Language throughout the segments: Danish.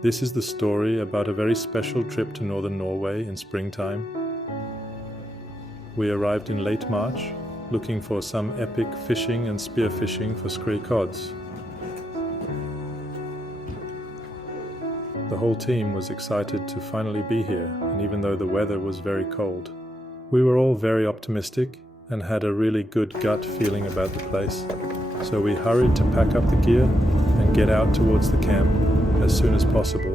This is the story about a very special trip to northern Norway in springtime. We arrived in late March, looking for some epic fishing and spearfishing for Skrei cods. The whole team was excited to finally be here, and even though the weather was very cold, we were all very optimistic and had a really good gut feeling about the place. So we hurried to pack up the gear and get out towards the camp as soon as possible.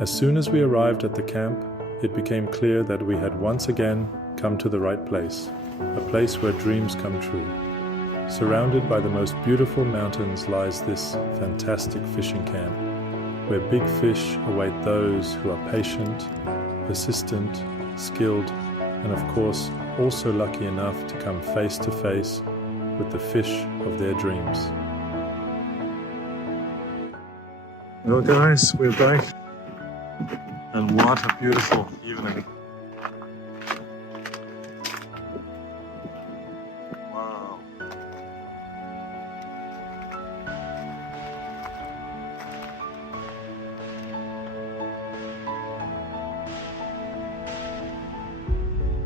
As soon as we arrived at the camp, it became clear that we had once again come to the right place, a place where dreams come true. Surrounded by the most beautiful mountains lies this fantastic fishing camp, where big fish await those who are patient, persistent, skilled, and of course also lucky enough to come face to face with the fish of their dreams. Hello guys, we're back. And what a beautiful evening. Wow.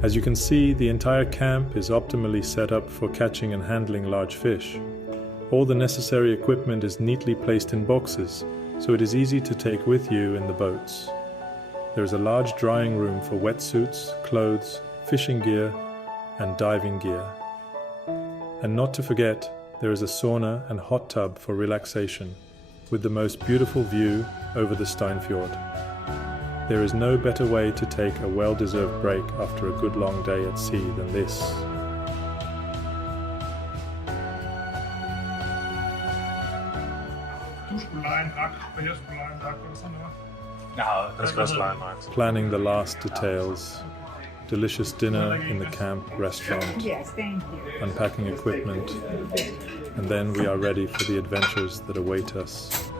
As you can see, the entire camp is optimally set up for catching and handling large fish. All the necessary equipment is neatly placed in boxes, so it is easy to take with you in the boats. There is a large drying room for wetsuits, clothes, fishing gear, and diving gear. And not to forget, there is a sauna and hot tub for relaxation, with the most beautiful view over the Steinfjord. There is no better way to take a well-deserved break after a good long day at sea than this. Planning the last details, delicious dinner in the camp restaurant, Yes, thank you. unpacking equipment, and then we are ready for the adventures that await us.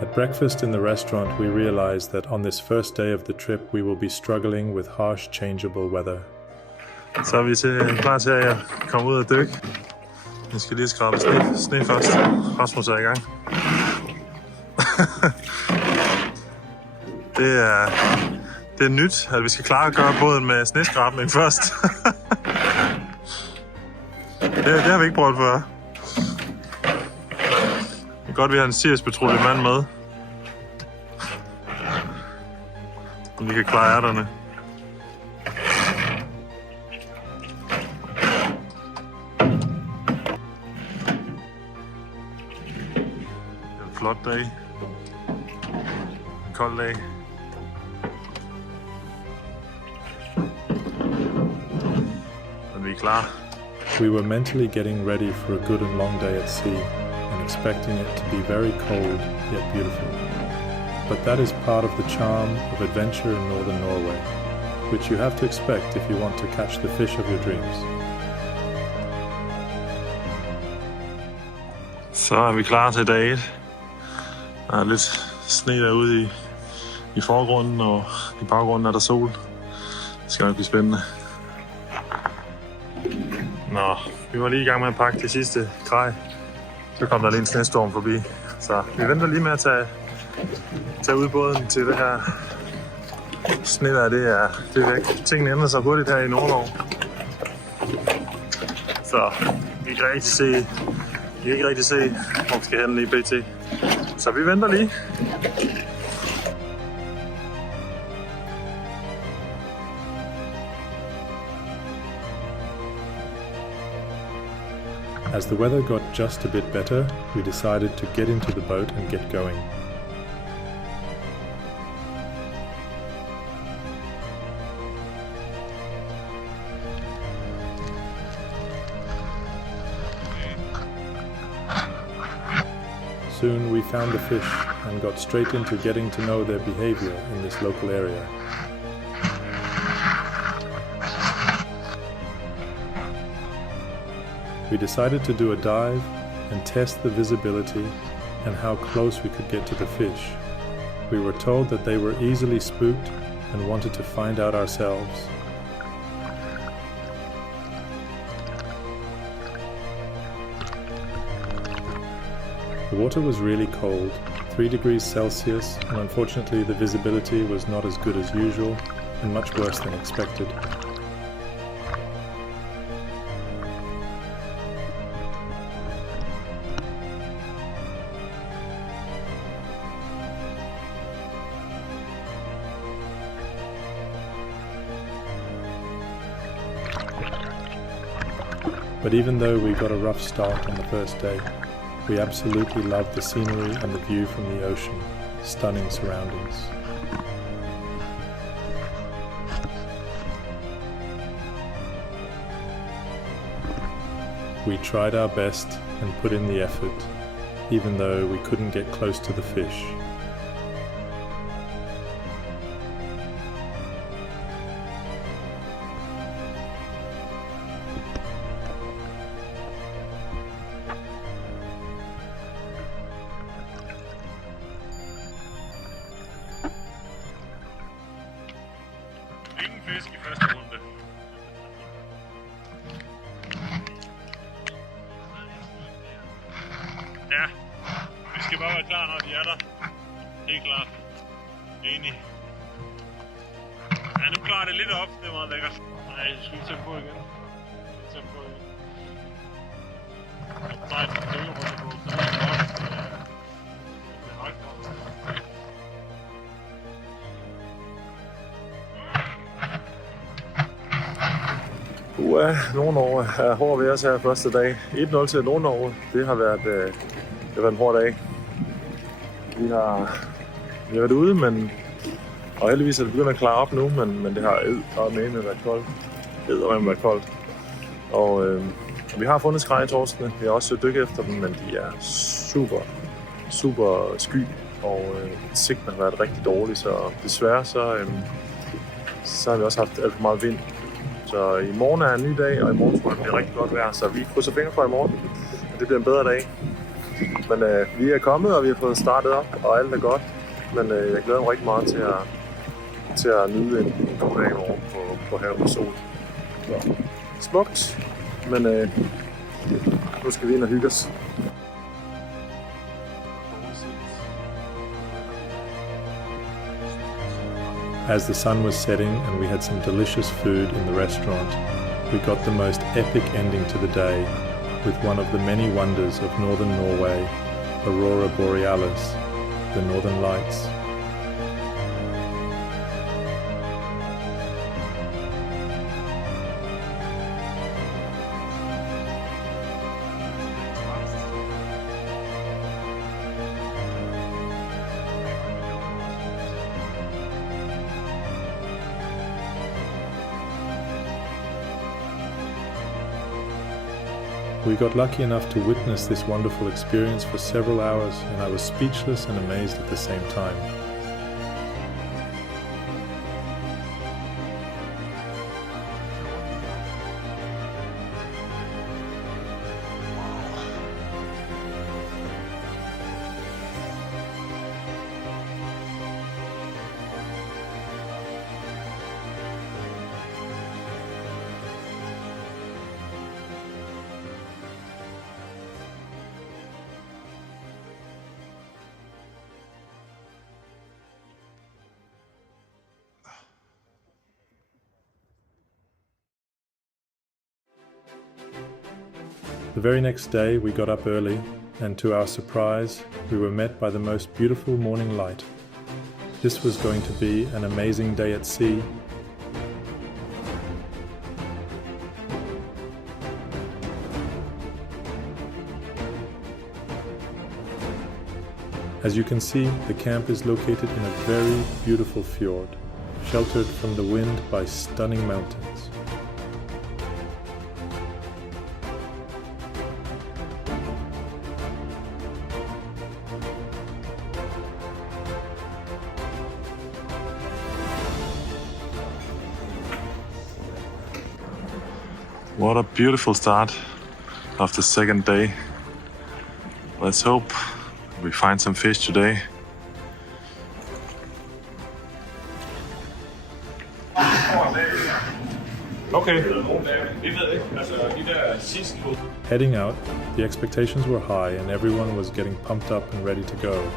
At breakfast in the restaurant, we realized that on this first day of the trip, we will be struggling with harsh, changeable weather. Så er vi klar til at komme ud og dykke. Vi skal lige skrabe sne først. Rasmus er i gang. det er nyt, at vi skal klare at gøre båden med sneskrabning først. det har vi ikke prøvet før. Det er godt, at vi har en Sirius-patruljemand med. Og vi kan klare ærterne. Det er en flot dag. En kold dag. Men vi er klar. We were mentally getting ready for a good and long day at sea, and expecting it to be very cold yet beautiful. But that is part of the charm of adventure in northern Norway, which you have to expect if you want to catch the fish of your dreams. Så er vi klar til dag 1. Der er lidt sne derude i forgrunden, og i baggrunden er der sol. Det skal nok blive spændende. Nå, vi var lige i gang med at pakke de sidste grej. Så kom der lige en snestorm forbi. Så vi venter lige med at tage udbåden til det her snevejr. Det er væk. Tingene ændrer sig hurtigt her i Norge. Så vi kan ikke rigtig se, hvor vi skal hen lige pt. Så vi venter lige. As the weather got just a bit better, we decided to get into the boat and get going. Soon we found the fish and got straight into getting to know their behavior in this local area. We decided to do a dive and test the visibility and how close we could get to the fish. We were told that they were easily spooked and wanted to find out ourselves. The water was really cold, 3 degrees Celsius, and unfortunately the visibility was not as good as usual and much worse than expected. But even though we got a rough start on the first day, we absolutely loved the scenery and the view from the ocean. Stunning surroundings. We tried our best and put in the effort, even though we couldn't get close to the fish. Ingen fisk i første runde. Ja, vi skal bare være klar, når de er der. Helt klart. Enig. Ja, nu klarer det lidt op. Det er meget lækkert. Nej, jeg skal lige tage på igen. Jeg tager et døgerunde på. Så er det nok. Det er højt nok. Nord-Norge er hård ved os her første dag. 1-0 til Nord-Norge. Det har været en hård dag. Vi har været ude, og heldigvis er det begyndt at klare op nu, men det har været koldt. Og vi har fundet Skrei-torskene. Vi har også søgt dykke efter dem, men de er super sky, og sigten har været rigtig dårlig, så desværre så har vi også haft alt for meget vind. Så i morgen er en ny dag, og i morgen tror jeg, det bliver rigtig godt vejr, så vi krydser fingre for i morgen. Det bliver en bedre dag. Men vi er kommet, og vi har fået startet op, og alt er godt. Men jeg glæder mig rigtig meget til at nyde en god dag i morgen på havet og sol. Så smukt, men nu skal vi ind og hygge os. As the sun was setting and we had some delicious food in the restaurant, we got the most epic ending to the day with one of the many wonders of northern Norway, Aurora Borealis, the Northern Lights. We got lucky enough to witness this wonderful experience for several hours, and I was speechless and amazed at the same time. The very next day we got up early, and to our surprise we were met by the most beautiful morning light. This was going to be an amazing day at sea. As you can see, the camp is located in a very beautiful fjord, sheltered from the wind by stunning mountains. What a beautiful start of the second day. Let's hope we find some fish today. Okay. Heading out, the expectations were high and everyone was getting pumped up and ready to go.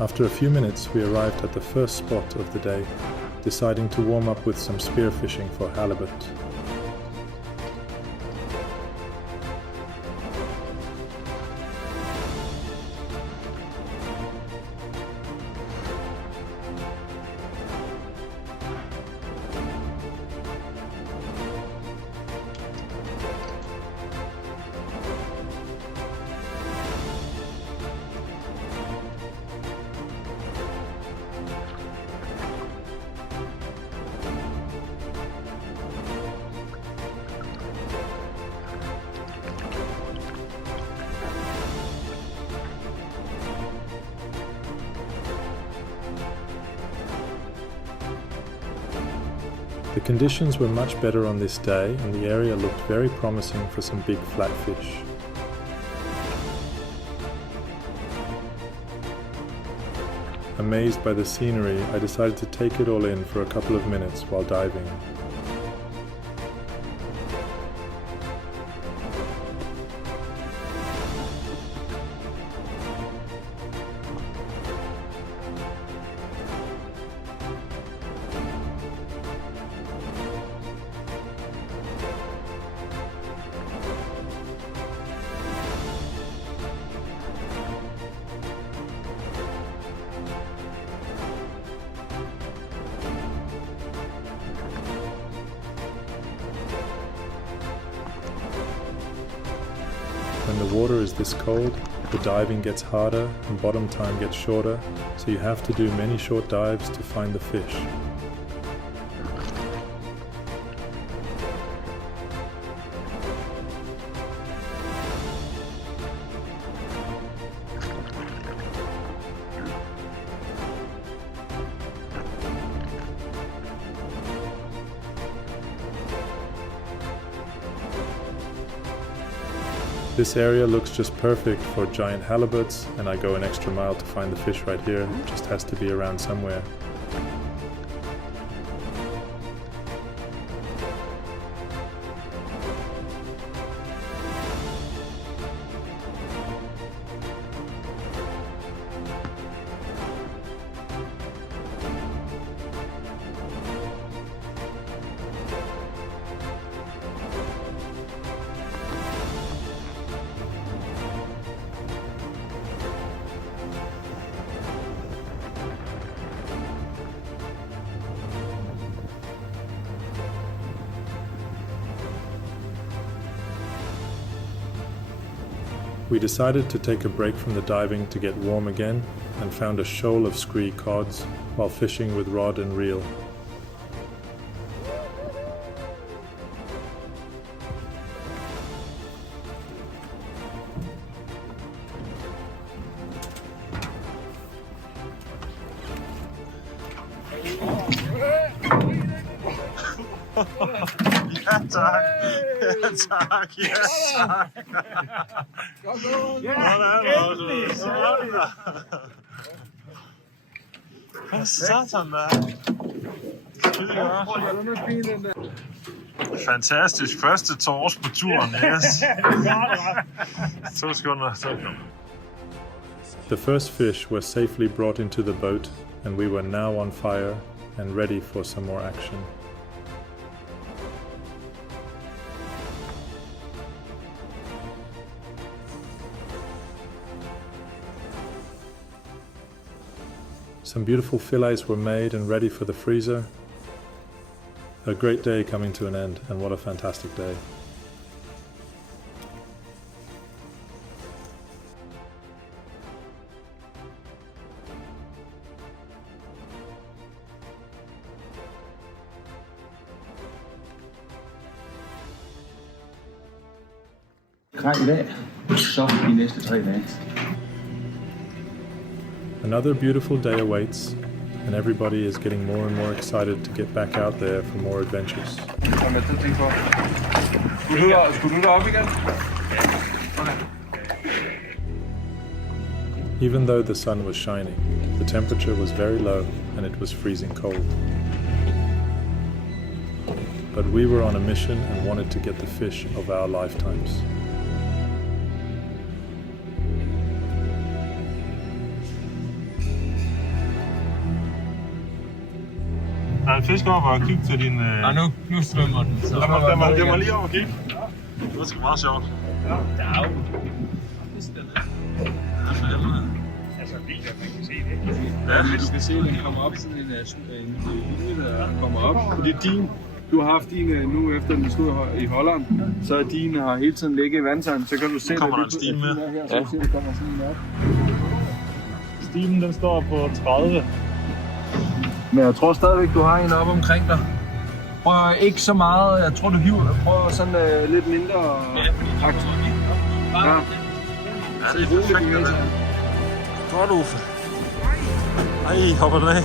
After a few minutes, we arrived at the first spot of the day, deciding to warm up with some spearfishing for halibut. The conditions were much better on this day and the area looked very promising for some big flatfish. Amazed by the scenery, I decided to take it all in for a couple of minutes while diving. When the water is this cold, the diving gets harder and bottom time gets shorter, so you have to do many short dives to find the fish. This area looks just perfect for giant halibuts, and I go an extra mile to find the fish right here. It just has to be around somewhere. We decided to take a break from the diving to get warm again and found a shoal of Skrei cods while fishing with rod and reel. Ja tak, ja tak, ja tak. Hvad satan, mand? Fantastisk første tors på turen, yes. 2 sekunder, så. The first fish were safely brought into the boat and we were now on fire and ready for some more action. Some beautiful fillets were made and ready for the freezer. A great day coming to an end, and what a fantastic day. Skrei i dag, så de næste 3 dage. Another beautiful day awaits, and everybody is getting more and more excited to get back out there for more adventures. Hvad med det, tænke på? Skulle du derop igen? Okay. Even though the sun was shining, the temperature was very low and it was freezing cold. But we were on a mission and wanted to get the fish of our lifetimes. Der er en fisk op og kigge til din... Nu svømmer den. Så. Den var lige over og kigge. Det var sgu meget sjovt. Ja, det er jo... Altså video, man kan se det. Ja, du kan se, at den kommer op sådan en linje, der kommer op. Fordi du har haft din nu efter den stod i Holland, så din har hele tiden ligget i vandtangen, så kan du se, kommer der en stime med. Her, så du ser, der kommer sådan en op. Stimen den står på 30. Men jeg tror stadigvæk, du har en op omkring dig. Prøv ikke så meget, jeg tror du prøver sådan lidt mindre takt. Ja. Ja, det er perfekt. Godt, Uffe. Ej, hopper den af.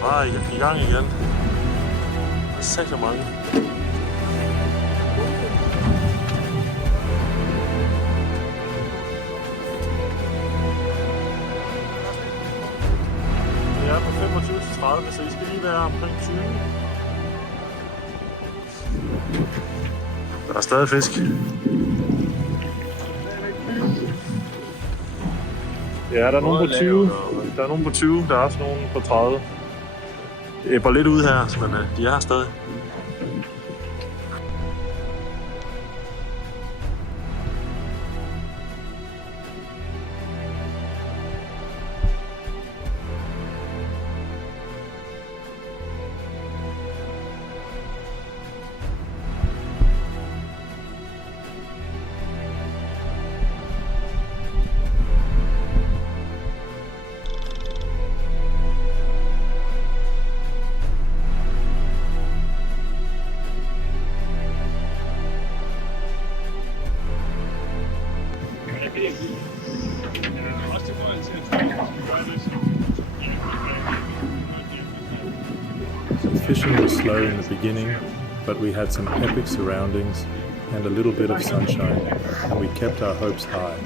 Bare i gang igen. Der er sæt mange. Det er på 25 til 30, så I skal lige være omkring 20. Der er stadig fisk. Ja, der er nogen på 20. Der er nogen på 20, der er også nogen på 30. Det æbber lidt ud her, men de er her stadig. Fishing was slow in the beginning, but we had some epic surroundings and a little bit of sunshine, and we kept our hopes high.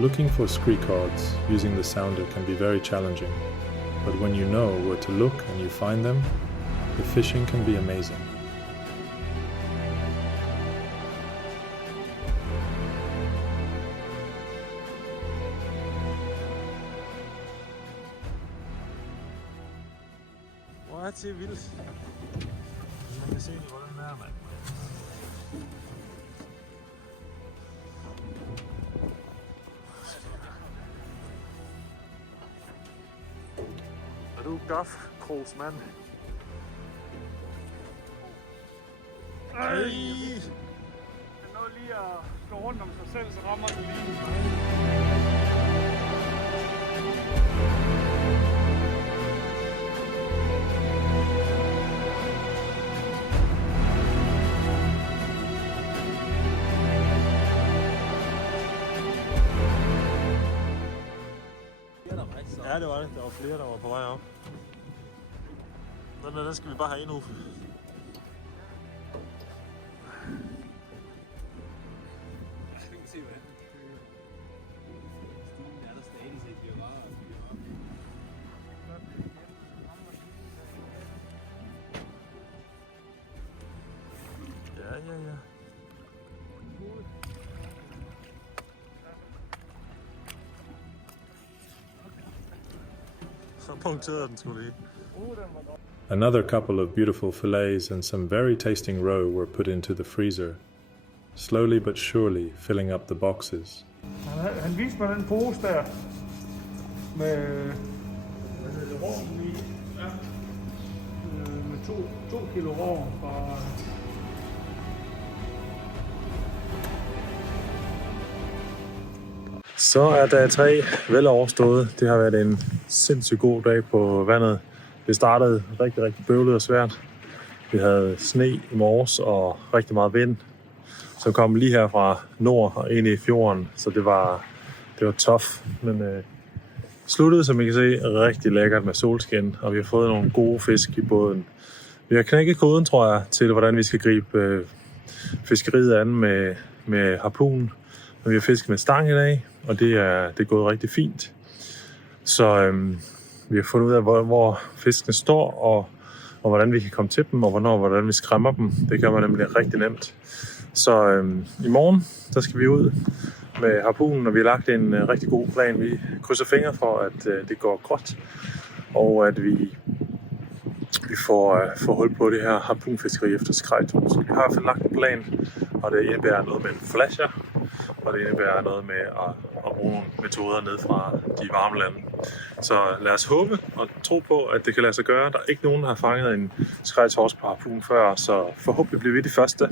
Looking for Skrei cards using the sounder can be very challenging, but when you know where to look and you find them, the fishing can be amazing. Hvor er det vildt. Man kan se, hvordan den er, mand. Er du gaf, Kroos, mand? Ej! Den nåede lige at slå rundt om sig selv, så rammer den lige. Ja, det var det. Der var flere, der var på vej op. Den skal vi bare have endnu. Ja. Så punkterede den skulle lige. Another couple of beautiful fillets and some very tasting roe were put into the freezer, slowly but surely filling up the boxes. Han viste mig den pose der med rågen i. Ja. Med 2 kilo rågen fra. Så er dag 3 vel overstået. Det har været en sindssygt god dag på vandet. Det startede rigtig bøvlet og svært. Vi havde sne i morges og rigtig meget vind, som kom lige her fra nord og ind i fjorden, så det var tough. Men sluttede, som I kan se, rigtig lækkert med solskin, og vi har fået nogle gode fisk i båden. Vi har knækket koden, tror jeg, til hvordan vi skal gribe fiskeriet an med harpun. Men vi har fisket med stang i dag, og det er gået rigtig fint. Så vi har fundet ud af, hvor fiskene står, og hvordan vi kan komme til dem, og hvordan vi skræmmer dem. Det kan man nemlig rigtig nemt. Så i morgen, der skal vi ud med harpunen, og vi har lagt en rigtig god plan. Vi krydser fingre for, at det går godt, og at vi får hul på det her harpunfiskeri efter Skrei. Vi har i hvert fald lagt en plan, og det indebærer noget med en flasher, og det indebærer noget med at bruge nogle metoder ned fra de varme lande. Så lad os håbe og tro på, at det kan lade sig gøre. Der er ikke nogen, der har fanget en Skrei-torsk på harpun før, så forhåbentlig bliver vi de første.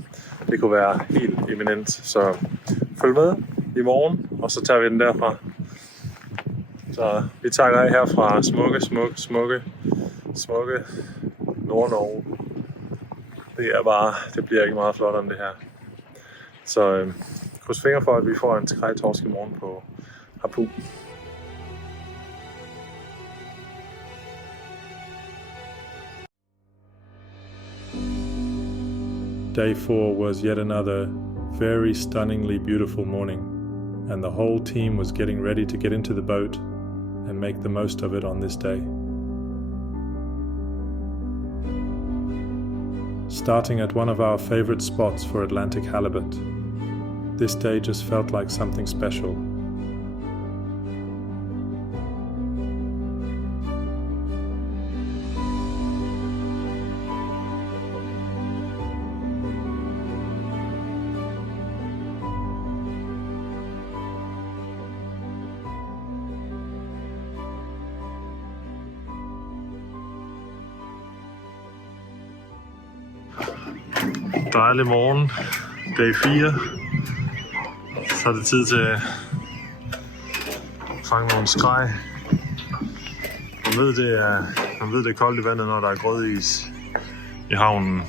Det kunne være helt eminent, så følg med i morgen, og så tager vi den derfra. Så vi tager af her fra smukke Nord-Norge. Det bliver ikke meget flottere end det her. Så kryds fingre for, at vi får en Skrei-torsk i morgen på harpun. Day 4 was yet another very stunningly beautiful morning, and the whole team was getting ready to get into the boat and make the most of it on this day. Starting at one of our favorite spots for Atlantic halibut, this day just felt like something special. Dejlig morgen, dag 4. Så er det tid til at fange nogle skrei. Man ved, det er koldt i vandet, når der er grødis i havnen.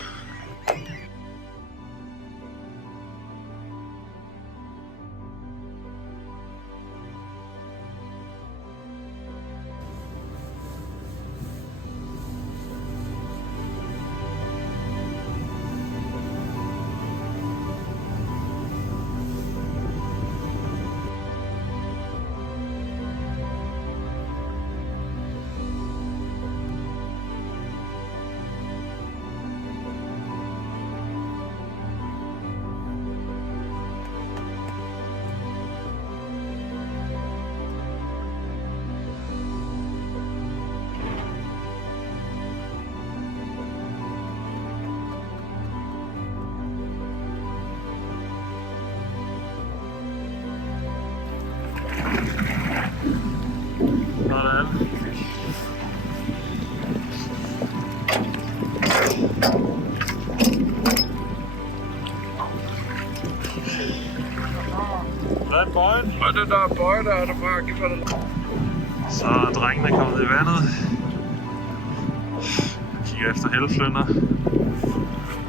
Sådan. Hvad er bøjen? Og det der bøje, der er der bare giver det. Så er drengene kommet i vandet. Kigger efter helflynder.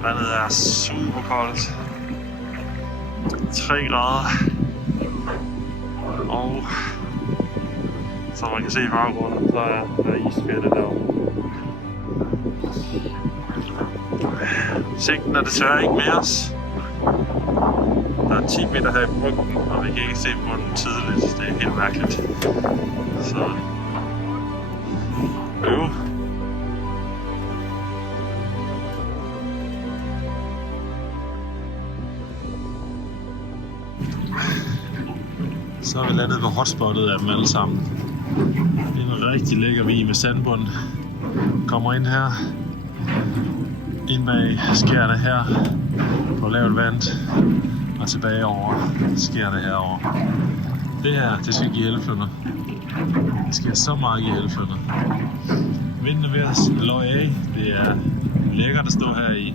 Vandet er super koldt. 3 grader. Og Som man kan se i baggrunden, så er der isfjeldet deroppe. Sigten er desværre ikke med os. Der er 10 meter her i bryggen, og vi kan ikke se bunden tydeligt. Det er helt mærkeligt. Så Så er vi landet på hotspottet af dem alle sammen. Det er en rigtig lækker vig med sandbund. Kommer ind her. Ind bag skærene her på lavt vand. Og tilbage over skærene herovre. Det her, det skal give helflynder. Det skal så meget give helflynder. Vinden er ved at løje af. Det er lækkert at stå her i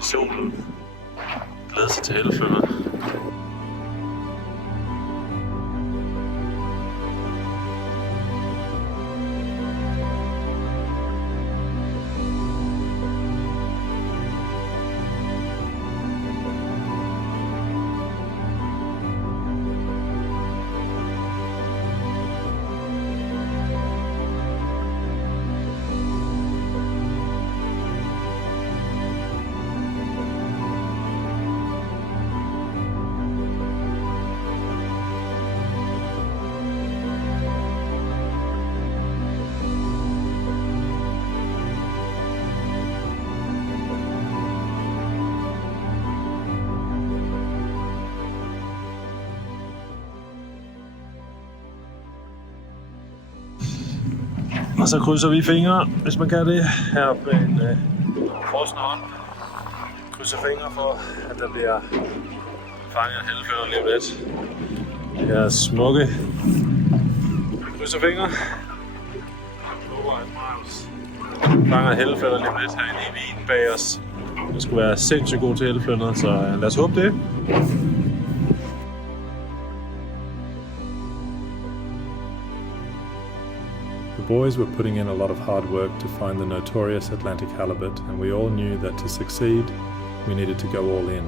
solen. Glæder sig til helflynder. Og så krydser vi fingre, hvis man kan det, her på en frosne hånd. Krydser fingre for, at der bliver fanget en helflynder lige om lidt. Det er smukke. Krydser fingre. Fanger en helflynder lige om lidt herinde i vigen bag os. Det skulle være sindssygt god til helflynder, så lad os håbe det. The boys were putting in a lot of hard work to find the notorious Atlantic halibut, and we all knew that to succeed, we needed to go all in.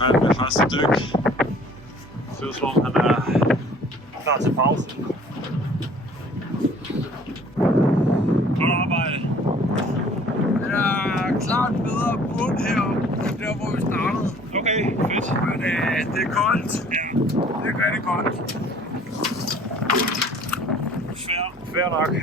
Han med første dyk. Føles som om han er klar til pause. Godt arbejde. Der er klart bedre bund heroppe, der hvor vi startede. Okay, fedt. Men det er koldt. Ja, det er rigtig koldt. Fair nok.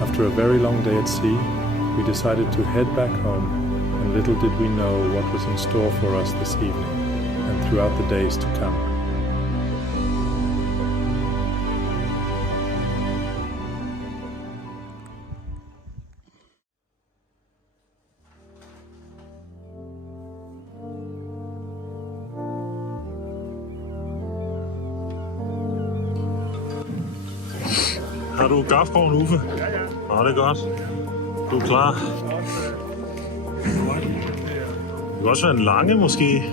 After a very long day at sea, we decided to head back home, and little did we know what was in store for us this evening and throughout the days to come. Har du gafkrogen, Uffe? Ja, ja. Nå, det er godt. Du er klar. Det kan også være en lange, måske.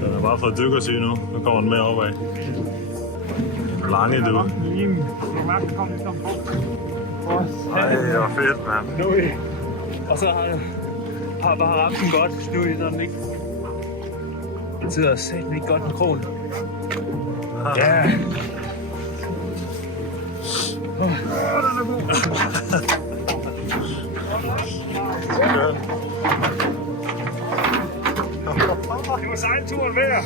Den er bare fået dykkersyg nu. Nu kommer den med opad. Lange, du. Ej, det var fedt, mand. Og så har bare ramt den godt. Nu er den ikke. Den sidder sæt ikke godt med krogen. Ja. Den er god. Det var sejlturen værd.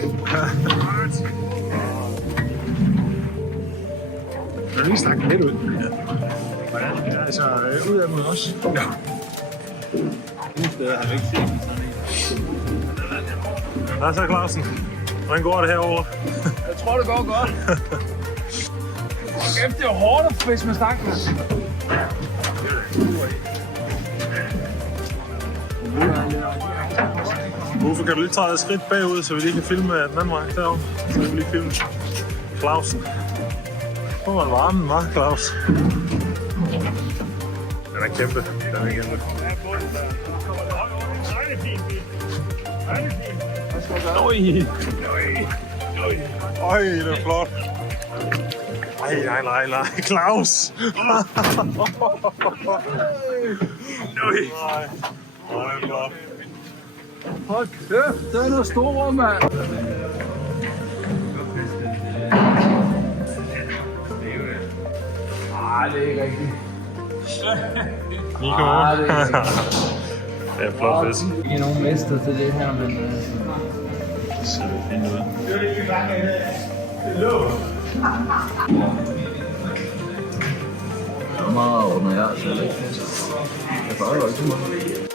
Jeg vil lige snakke lidt ud. Ja, det er altså ud af mod os. Ja. Nogle steder har vi ikke set sådan en. Hvad så, Clausen? Hvordan går det herovre? Jeg tror, det går godt. Kæft, det er hårdt at fiske med stangen. Uffe, kan du lige træde et skridt bagud, så vi lige kan filme den anden vej derovre? Så kan vi lige filme Clausen. Hvor var varmen, var Claus? Den er kæmpe. Den er kæmpe. Øj, det er flot. Nej, Claus! Nej, det er flot. Hold kæft, den er stor, mand! Nej, det er ikke rigtigt. Nico. Det er flot fisk. Ikke nogen mester til det her, men... Det ser fint ud. Det er meget ordnet her, så det er ikke fisk. Det er bare ikke.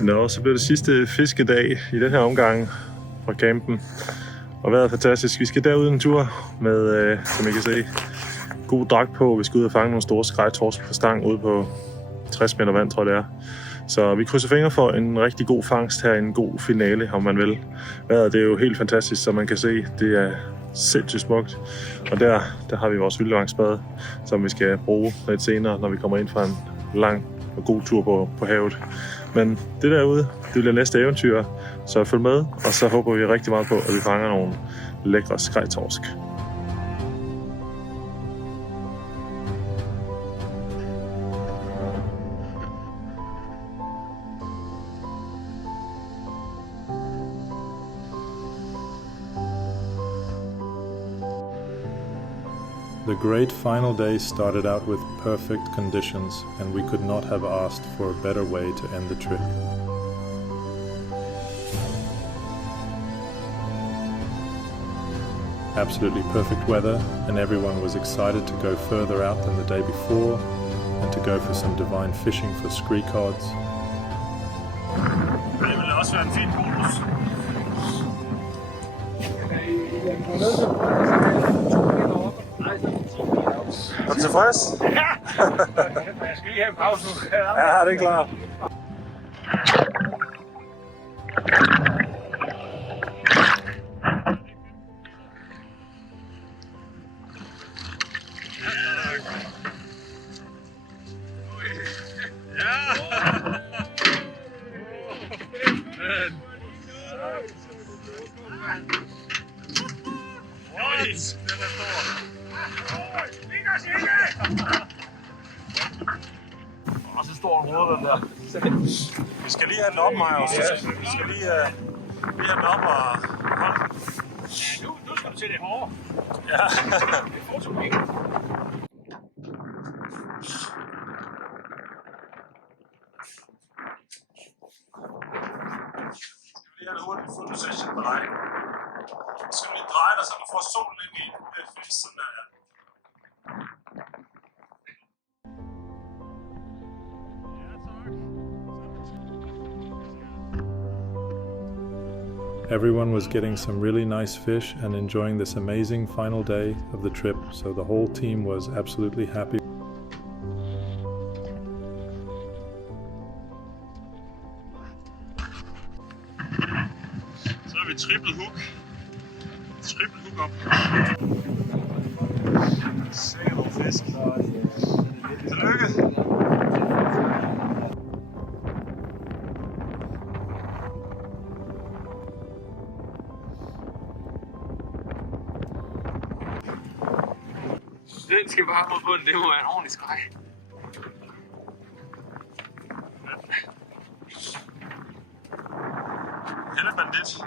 Nå, så blev det sidste fiskedag i den her omgang fra campen. Og vejret er fantastisk. Vi skal derud en tur med, som I kan se, god dragt på. Vi skal ud og fange nogle store skrejtorsk på stang ude på 60 meter vand, tror jeg det er. Så vi krydser fingre for en rigtig god fangst her, en god finale, om man vil. Vejret det er jo helt fantastisk, som man kan se. Det er sindssygt smukt. Og der har vi vores vildvangsbad, som vi skal bruge lidt senere, når vi kommer ind fra en lang og god tur på havet. Men det derude, det bliver næste eventyr, så følg med, og så håber vi rigtig meget på, at vi fanger nogle lækre skrejtorsk. The great final day started out with perfect conditions, and we could not have asked for a better way to end the trip. Absolutely perfect weather, and everyone was excited to go further out than the day before and to go for some divine fishing for Skrei cods. Det vil også være en fin bonus. Er du tilfreds? Ja! Jeg skal lige have en pause nu. Ja, det er klart. Og så står den hoved, den der. Vi skal lige have den op, Maja. Vi skal lige have den op og holde. Ja, nu skal du til det hårde. Ja. Det er fotografi. Skal vi lige have en hurtig fotosession på dig? Så skal vi lige dreje dig, så du får solen ind i fisk, sådan der. Everyone was getting some really nice fish and enjoying this amazing final day of the trip, so the whole team was absolutely happy. Så har vi triple hook Skribel hook op. Sikkert nogle fisk. Tillykke. Den skal bare mod bunden, det må være en ordentlig skreg. Helle bandit.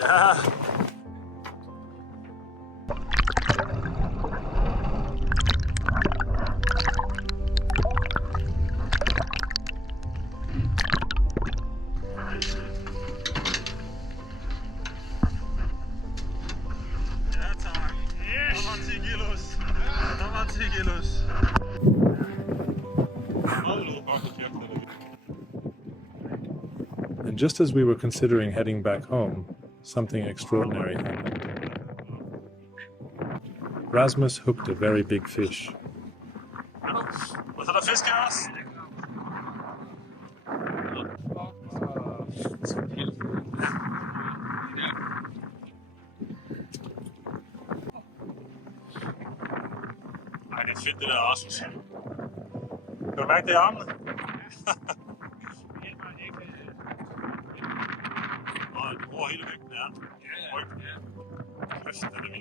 Ja. And just as we were considering heading back home, something extraordinary happened. Rasmus hooked a very big fish. Og så er der fisk her også. Ej, det er fedt det der, Rasmus. Kan du mærke det i armene? Og du bruger hele vægten, ja. Ryg. Kæft, den er vildt.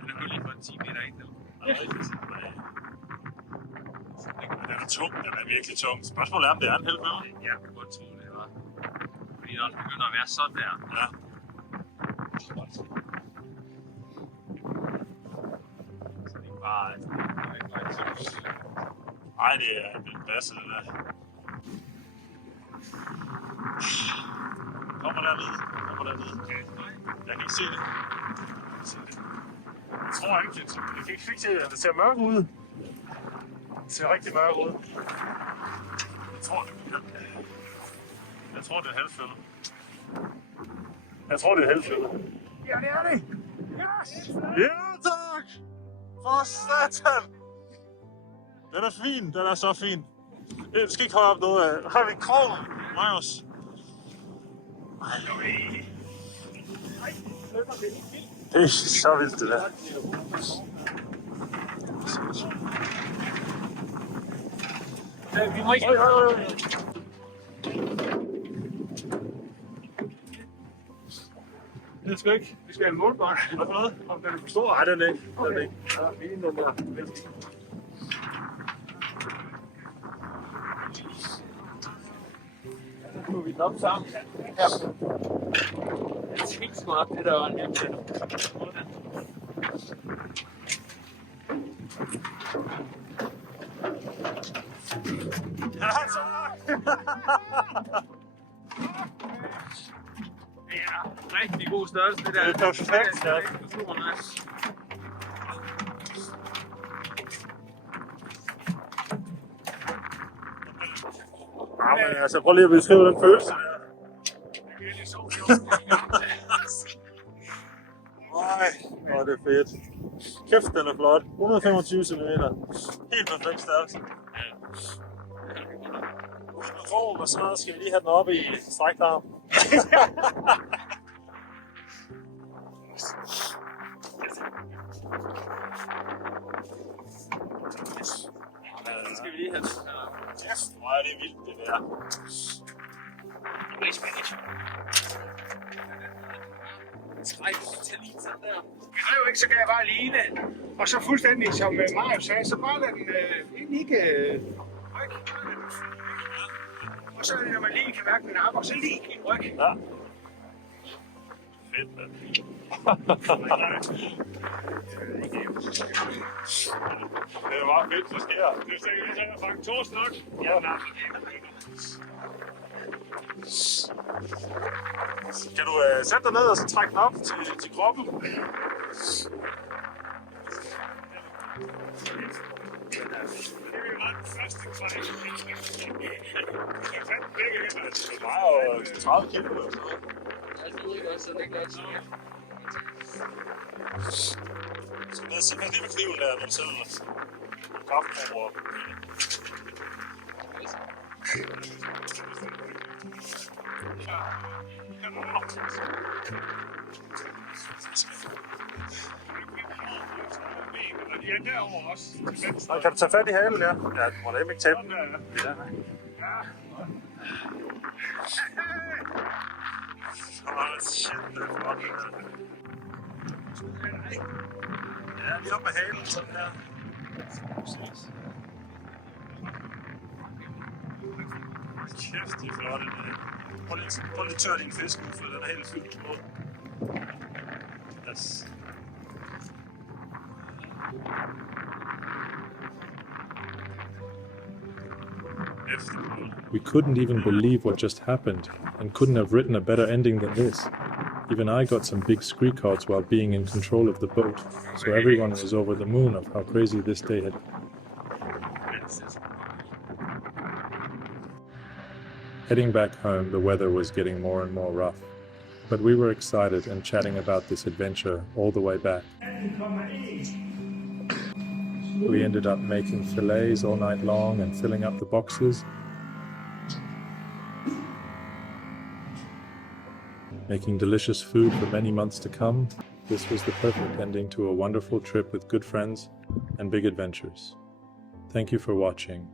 Den er lige for 10 meter ind. Den er tung, den er virkelig tung. Spørgsmålet er, om det er en held med. Jeg kan godt tro det, var. Fordi når den begynder at være sådan der. Ja. Så det er bare... Ej, det er en basse, det der. Kommer dernede. Jeg kan ikke se det. Jeg tror ikke, jeg fik til, at det ser mørkt ud. Det ser rigtig mørkt ud. Jeg tror, det er halvfælde. Ja, det er det. Yes! Ja, tak! For satan! Den er fin, den er så fin. Du skal ikke holde op noget af. Har vi en krog, Marius? Det er så vildt, det der. Vi må ikke... Det skal ikke. Vi skal have en målbar. Hvad for noget? Om den er for stor. Nej, den er ikke. Den er ikke. Ja, fint, den der. Nu er vi nok sammen. Ja. Det er helt smart, det der var en hjem til. Ja, tak! Ja, rigtig god størrelse, det der. Det er perfekt, ja. Ja, men altså, prøv lige at beskrive den følelse der. Ej, hvor er det fedt. Kæft, den er flot. 125 cm. Helt perfekt størrelse. Uden med form, og så skal vi lige have den oppe i strækdarm. Så skal vi lige have den. Kæft, hvor er det vildt, det der. Skrei på Italien, sådan der. Vi rev ikke, så kan jeg bare ligne. Og så fuldstændig som Marius sagde, så bare lad den ikke rykke. Og så når man lige kan mærke den op, og så lige give en ryg. Ja. Fedt, mand. Det er bare fedt, det sker. Det er sikkert, at jeg fange Thorsten nok. Ja, nej. Kan du sætte dig ned og så trække den op til kroppen? var den første kvej. Jeg fandt begge hænder. Det var jo 30 kilo. Jeg ved ikke også, så det er godt. Så det er lige med kniven der, når du sælger kraftmor. Ja, derovre også. Kan du tage fat i halen, ja? Ja, du må da ikke tabe den. Ja. Shit, det er flot. Ja, lige op med halen, sådan her. Kæft, det er flot. Prøv lige tør din fisk ud, for den er helt fyldt på. Yes. We couldn't even believe what just happened, and couldn't have written a better ending than this. Even I got some big Skrei cards while being in control of the boat, so everyone was over the moon of how crazy this day had been. Heading back home, the weather was getting more and more rough, but we were excited and chatting about this adventure all the way back. We ended up making fillets all night long and filling up the boxes, making delicious food for many months to come. This was the perfect ending to a wonderful trip with good friends and big adventures. Thank you for watching.